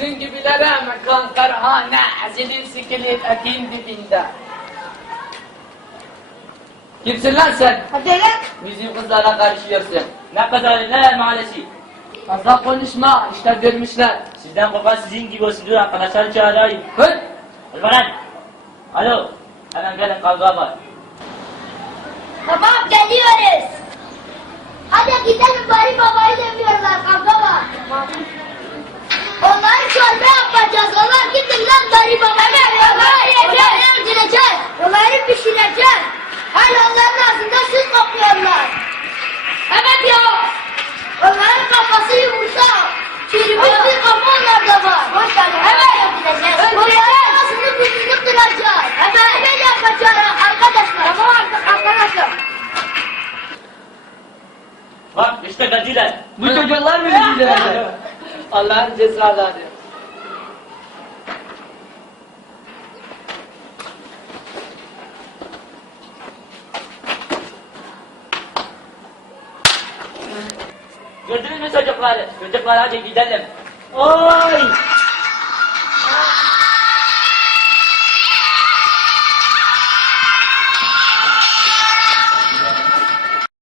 Sizin gibilere mekan karhane, zilin sikilir ekin dibinde. Kimsin lan sen? Lan. Bizim kızlara karışıyorsun. Ne kadar ne mahallesi? Fazla konuşma, işte görmüşler. Sizden kopan sizin gibi olsun diyor arkadaşlar çağırayım. Hıt! Lan. Alo. Hemen gelin kavga var. Tamam geliyoruz. Hadi gidelim bari babayı demiyorlar kavga var. Onları çorba yapacağız. Onlar gidin lan bari baba. Evet onları yiyeceğiz. öldüreceğiz. Onları pişireceğiz. Hala onların ağzında süt kokuyorlar. Evet ya. Onların kafası yumurta. Çürümüş bir kafa onlarda var. Boş ver. Evet. Öldüreceğiz. Onların ağzını burnunu kıracağız. Evet. Ne yapacağız arkadaşlar? Tamam artık arkadaşlar. Bak işte geldiler. Bu çocuklar mı gidiyorlar? Allah'ın cezaları. Gördünüz mü çocukları? Çocuklar hadi gidelim. Oy!